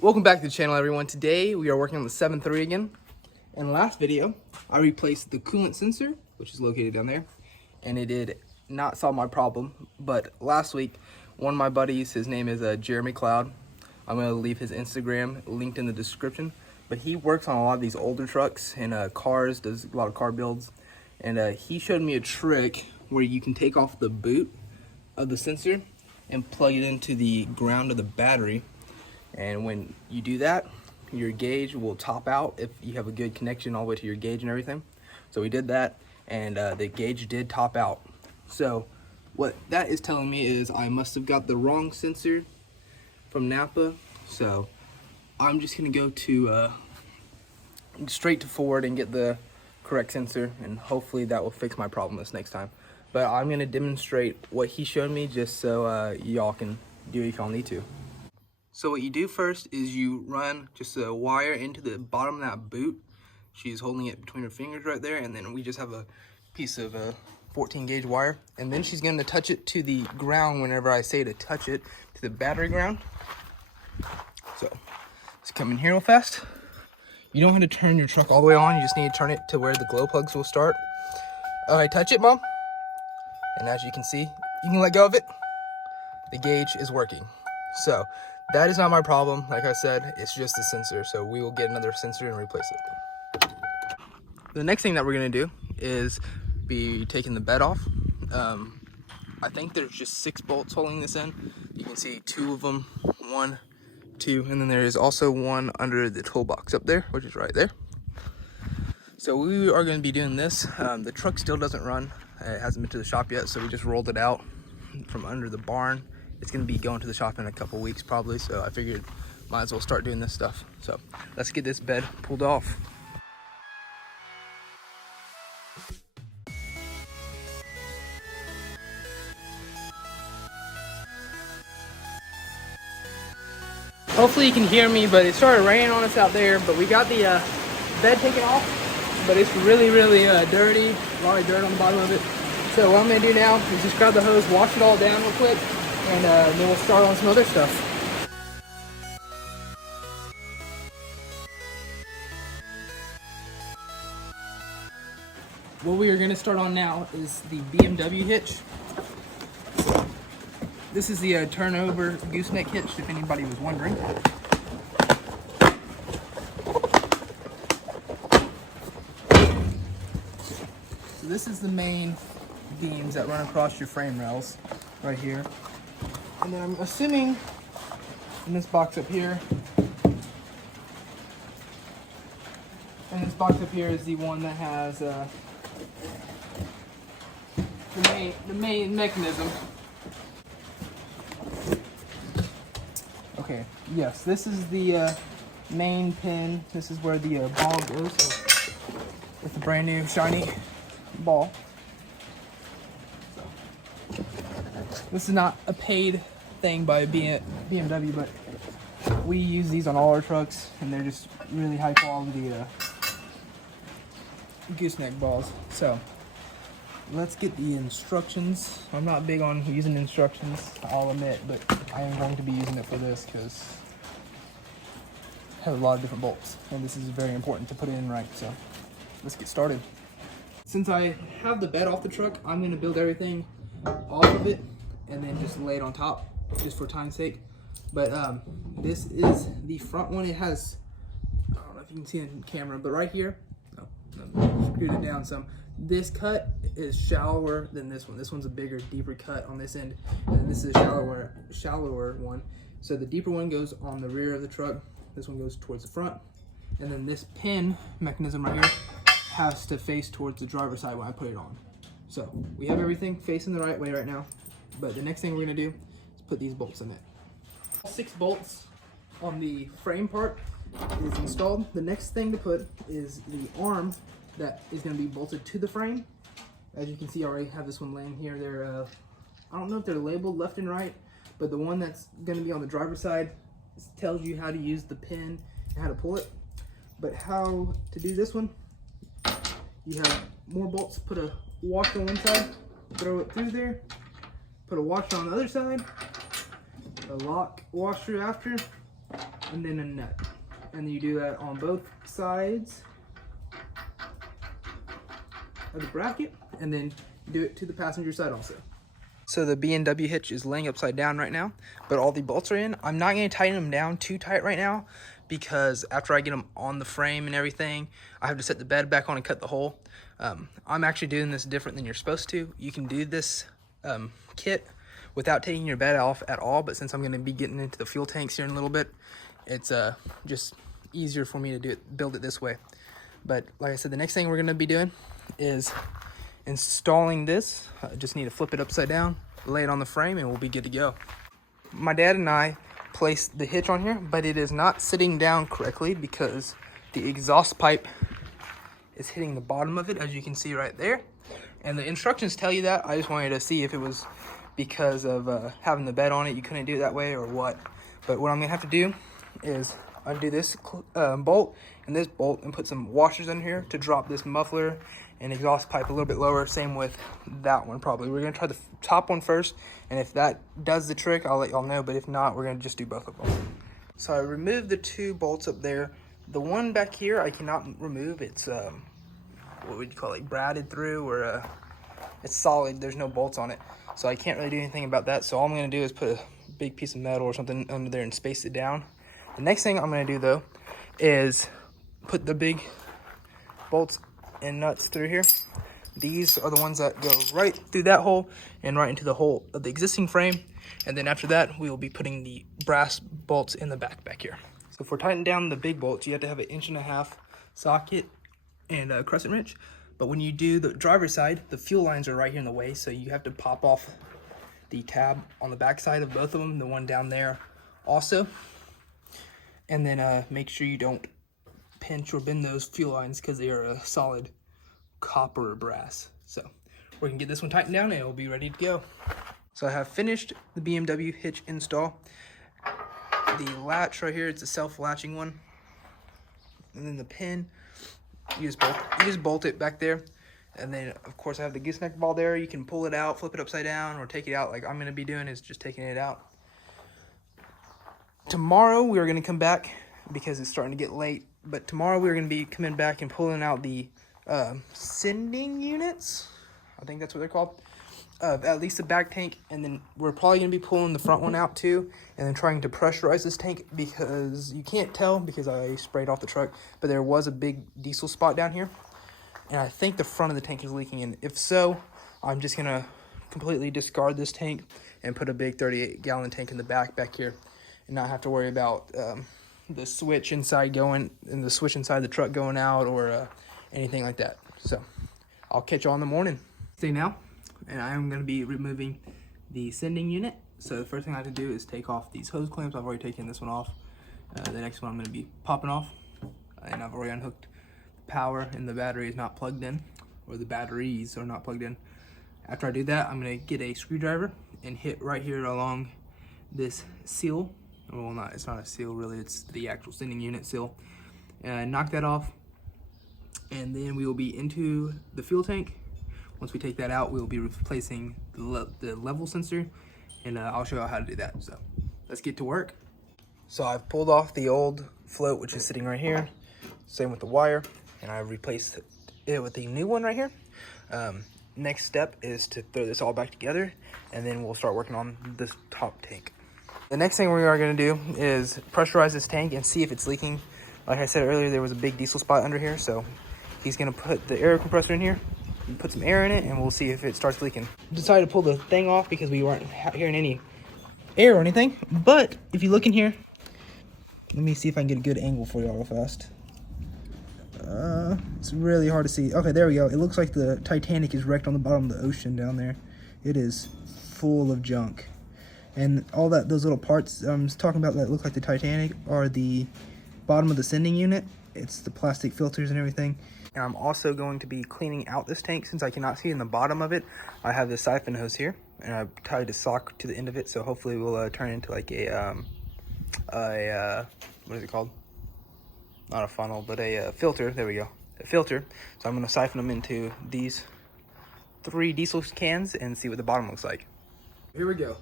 Welcome back to the channel, everyone. Today we are working on the 7.3 again. In the last video, I replaced the coolant sensor, which is located down there, and it did not solve my problem. But last week, one of my buddies, his name is Jeremy Cloud. I'm going to leave his Instagram linked in the description. But he works on a lot of these older trucks and cars, does a lot of car builds. And he showed me a trick where you can take off the boot of the sensor and plug it into the ground of the battery. And when you do that, your gauge will top out if you have a good connection all the way to your gauge and everything. So we did that, and the gauge did top out. So what that is telling me is I must have got the wrong sensor from Napa. So I'm just gonna go to straight to Ford and get the correct sensor, and hopefully that will fix my problem this next time. But I'm gonna demonstrate what he showed me just so y'all can do it if y'all need to. So what you do first is you run just a wire into the bottom of that boot. She's holding it between her fingers right there, and then we just have a piece of 14 gauge wire. And then she's going to touch it to the ground whenever I say to touch it to the battery ground. So let's come in here real fast. You don't have to turn your truck all the way on. You just need to turn it to where the glow plugs will start. All right, touch it, Mom. And as you can see, you can let go of it. The gauge is working. So that is not my problem. Like I said, it's just the sensor. So we will get another sensor and replace it. The next thing that we're gonna do is be taking the bed off. I think there's just 6 bolts holding this in. You can see 2 of them, 1, 2, and then there is also one under the toolbox up there, which is right there. So we are gonna be doing this. The truck still doesn't run. It hasn't been to the shop yet, so we just rolled it out from under the barn. It's gonna be going to the shop in a couple weeks probably, so I figured might as well start doing this stuff. So let's get this bed pulled off. Hopefully you can hear me, but it started raining on us out there, but we got the bed taken off, but it's really dirty, a lot of dirt on the bottom of it. So what I'm gonna do now is just grab the hose, wash it all down real quick, and then we'll start on some other stuff. What we are going to start on now is the BMW hitch. This is the turnover gooseneck hitch, if anybody was wondering. So this is the main beams that run across your frame rails right here. And then I'm assuming in this box up here, is the one that has the main mechanism. Okay, yes, this is the main pin. This is where the ball goes. So it's a brand new shiny ball. So this is not a paid thing by BMW, but we use these on all our trucks, and they're just really high quality gooseneck balls. So let's get the instructions. I'm not big on using instructions, I'll admit, but I am going to be using it for this because it has a lot of different bolts, and this is very important to put it in right. So let's get started. Since I have the bed off the truck, I'm going to build everything off of it and then just lay it on top, just for time's sake. But this is the front one. It has, I don't know if you can see it in camera, but right here, screwed it down some. This cut is shallower than this one. This one's a bigger, deeper cut on this end, and this is a shallower one. So the deeper one goes on the rear of the truck. This one goes towards the front, and then this pin mechanism right here has to face towards the driver's side when I put it on. So we have everything facing the right way right now, but the next thing we're gonna do is put these bolts in it. 6 bolts on the frame part is installed. The next thing to put is the arm that is going to be bolted to the frame. As you can see, I already have this one laying here. They're I don't know if they're labeled left and right, but the one that's going to be on the driver's side tells you how to use the pin and how to pull it. But how to do this one, you have more bolts. Put a washer on one side, throw it through there, put a washer on the other side, a lock washer after, and then a nut. And then you do that on both sides of the bracket, and then do it to the passenger side also. So the B&W hitch is laying upside down right now, but all the bolts are in. I'm not going to tighten them down too tight right now because after I get them on the frame and everything, I have to set the bed back on and cut the hole. I'm actually doing this different than you're supposed to. You can do this kit without taking your bed off at all, but since I'm going to be getting into the fuel tanks here in a little bit, it's just easier for me to build it this way. But like I said, the next thing we're going to be doing is installing this. I just need to flip it upside down, lay it on the frame, and we'll be good to go. My dad and I placed the hitch on here, but it is not sitting down correctly because the exhaust pipe is hitting the bottom of it, as you can see right there. And the instructions tell you that. I just wanted to see if it was because of having the bed on it, you couldn't do it that way or what. But what I'm gonna have to do is undo this bolt and this bolt and put some washers in here to drop this muffler and exhaust pipe a little bit lower. Same with that one probably. We're gonna try the top one first, and if that does the trick, I'll let y'all know, but if not, we're gonna just do both of them. So I removed the two bolts up there. The one back here I cannot remove. It's what would you call it, bradded through, or it's solid, there's no bolts on it. So I can't really do anything about that. So all I'm gonna do is put a big piece of metal or something under there and space it down. The next thing I'm gonna do though is put the big bolts and nuts through here. These are the ones that go right through that hole and right into the hole of the existing frame. And then after that, we will be putting the brass bolts in the back here. So if we're tightening down the big bolts, you have to have an 1.5 inch socket and a crescent wrench. But when you do the driver's side, the fuel lines are right here in the way. So you have to pop off the tab on the back side of both of them, the one down there also. And then make sure you don't pinch or bend those fuel lines because they are a solid copper or brass. So we're gonna get this one tightened down and it'll be ready to go. So I have finished the BMW hitch install. The latch right here, it's a self-latching one. And then the pin, you just bolt it back there. And then of course I have the gooseneck ball there. You can pull it out, flip it upside down, or take it out like I'm gonna be doing, is just taking it out. Tomorrow we are gonna come back because it's starting to get late. But tomorrow we're going to be coming back and pulling out the sending units. I think that's what they're called. At least the back tank. And then we're probably going to be pulling the front one out too. And then trying to pressurize this tank because you can't tell because I sprayed off the truck. But there was a big diesel spot down here. And I think the front of the tank is leaking. And if so, I'm just going to completely discard this tank and put a big 38-gallon tank in the back here. And not have to worry about the switch inside going and the switch inside the truck going out or anything like that. So I'll catch you all in the morning. See now, and I'm going to be removing the sending unit. So the first thing I have to do is take off these hose clamps. I've already taken this one off. The next one I'm going to be popping off, and I've already unhooked the power, and the battery is not plugged in, or the batteries are not plugged in. After I do that, I'm going to get a screwdriver and hit right here along this seal. Well, it's not a seal really, it's the actual sending unit seal. And knock that off, and then we will be into the fuel tank. Once we take that out, we will be replacing the level sensor, and I'll show you how to do that. So let's get to work. So I've pulled off the old float, which is sitting right here. Same with the wire, and I've replaced it with the new one right here. Next step is to throw this all back together, and then we'll start working on this top tank. The next thing we are going to do is pressurize this tank and see if it's leaking. Like I said earlier, there was a big diesel spot under here, so he's going to put the air compressor in here, and put some air in it, and we'll see if it starts leaking. Decided to pull the thing off because we weren't hearing any air or anything. But if you look in here, let me see if I can get a good angle for y'all real fast. It's really hard to see. Okay, there we go. It looks like the Titanic is wrecked on the bottom of the ocean down there. It is full of junk. And all that, those little parts I'm talking about that look like the Titanic are the bottom of the sending unit. It's the plastic filters and everything. And I'm also going to be cleaning out this tank since I cannot see in the bottom of it. I have this siphon hose here, and I've tied a sock to the end of it, so hopefully we'll turn it into like a what is it called? Not a funnel, but a filter. There we go, a filter. So I'm going to siphon them into these 3 diesel cans and see what the bottom looks like. Here we go.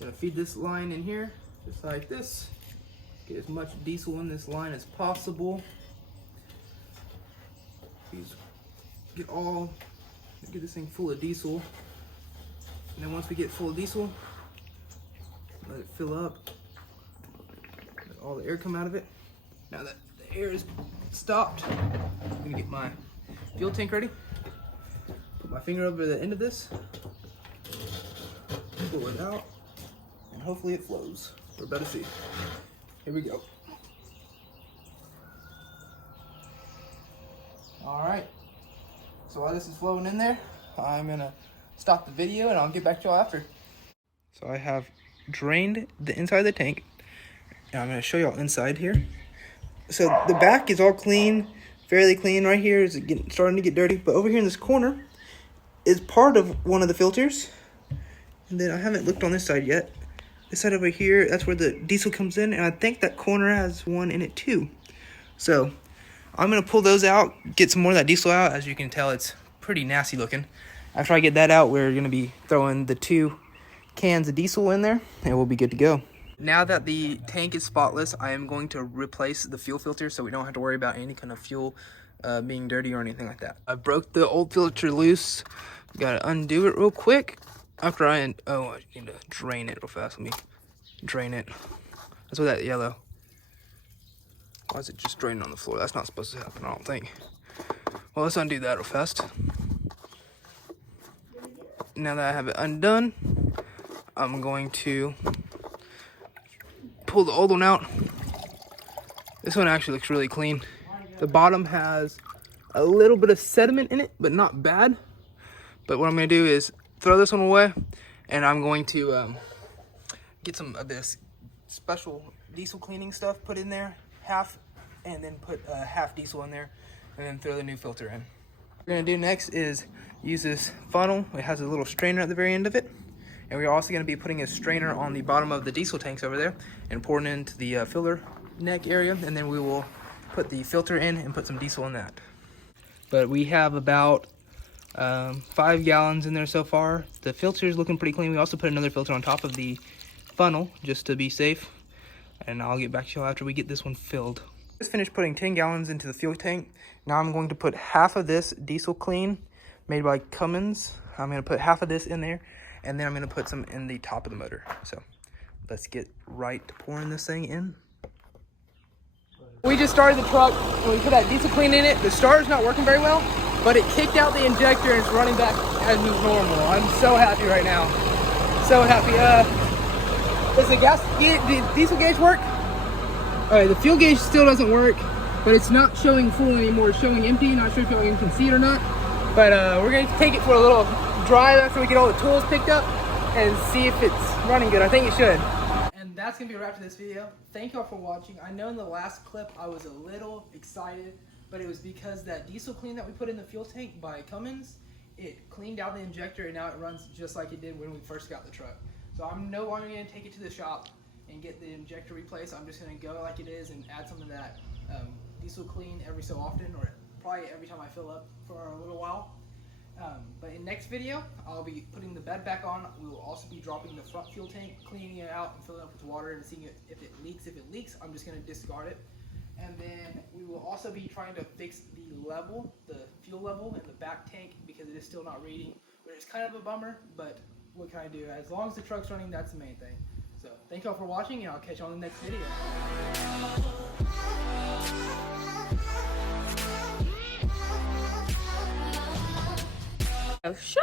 Gonna feed this line in here, just like this. Get as much diesel in this line as possible. Please get this thing full of diesel. And then once we get full of diesel, let it fill up. Let all the air come out of it. Now that the air is stopped, I'm gonna get my fuel tank ready. Put my finger over the end of this, pull it out, and hopefully it flows. We're about to see. Here we go. All right, so while this is flowing in there, I'm gonna stop the video and I'll get back to y'all after. So I have drained the inside of the tank, and I'm gonna show y'all inside here. So the back is all clean, fairly clean. Right here is starting to get dirty, but over here in this corner is part of one of the filters. And then I haven't looked on this side yet. This side over here, that's where the diesel comes in, and I think that corner has one in it too. So I'm gonna pull those out, get some more of that diesel out. As you can tell, it's pretty nasty looking. After I get that out, we're gonna be throwing the 2 cans of diesel in there, and we'll be good to go. Now that the tank is spotless, I am going to replace the fuel filter so we don't have to worry about any kind of fuel being dirty or anything like that. I broke the old filter loose. Gotta undo it real quick. After I need to drain it real fast. Let me drain it. That's what that yellow. Why is it just draining on the floor? That's not supposed to happen, I don't think. Well, let's undo that real fast. Now that I have it undone, I'm going to pull the old one out. This one actually looks really clean. The bottom has a little bit of sediment in it, but not bad. But what I'm going to do is throw this one away, and I'm going to get some of this special diesel cleaning stuff put in there, half, and then put half diesel in there, and then throw the new filter in. What we're going to do next is use this funnel. It has a little strainer at the very end of it, and we're also going to be putting a strainer on the bottom of the diesel tanks over there and pouring it into the filler neck area, and then we will put the filter in and put some diesel in that. But we have about 5 gallons in there so far. The filter is looking pretty clean. We also put another filter on top of the funnel just to be safe, and I'll get back to you after we get this one filled. Just finished putting 10 gallons into the fuel tank. Now I'm going to put half of this diesel clean made by Cummins. I'm going to put half of this in there, and then I'm going to put some in the top of the motor. So let's get right to pouring this thing in. We just started the truck and we put that diesel clean in it. The starter's not working very well, but it kicked out the injector and it's running back as normal. I'm so happy right now. So happy. Does the diesel gauge work? All right, the fuel gauge still doesn't work, but it's not showing full anymore. It's showing empty. Not sure if y'all can see it or not, but we're gonna take it for a little drive after we get all the tools picked up and see if it's running good. I think it should. And that's gonna be a wrap to this video. Thank y'all for watching. I know in the last clip I was a little excited, but it was because that diesel clean that we put in the fuel tank by Cummins, it cleaned out the injector and now it runs just like it did when we first got the truck. So I'm no longer gonna take it to the shop and get the injector replaced. I'm just gonna go like it is and add some of that diesel clean every so often, or probably every time I fill up for a little while. But in next video, I'll be putting the bed back on. We will also be dropping the front fuel tank, cleaning it out and filling it up with water and seeing if it leaks. If it leaks, I'm just gonna discard it. And then we will also be trying to fix the level, the fuel level in the back tank, because it is still not reading, which is kind of a bummer, but what can I do? As long as the truck's running, that's the main thing. So thank y'all for watching, and I'll catch you on the next video. Oh, sure.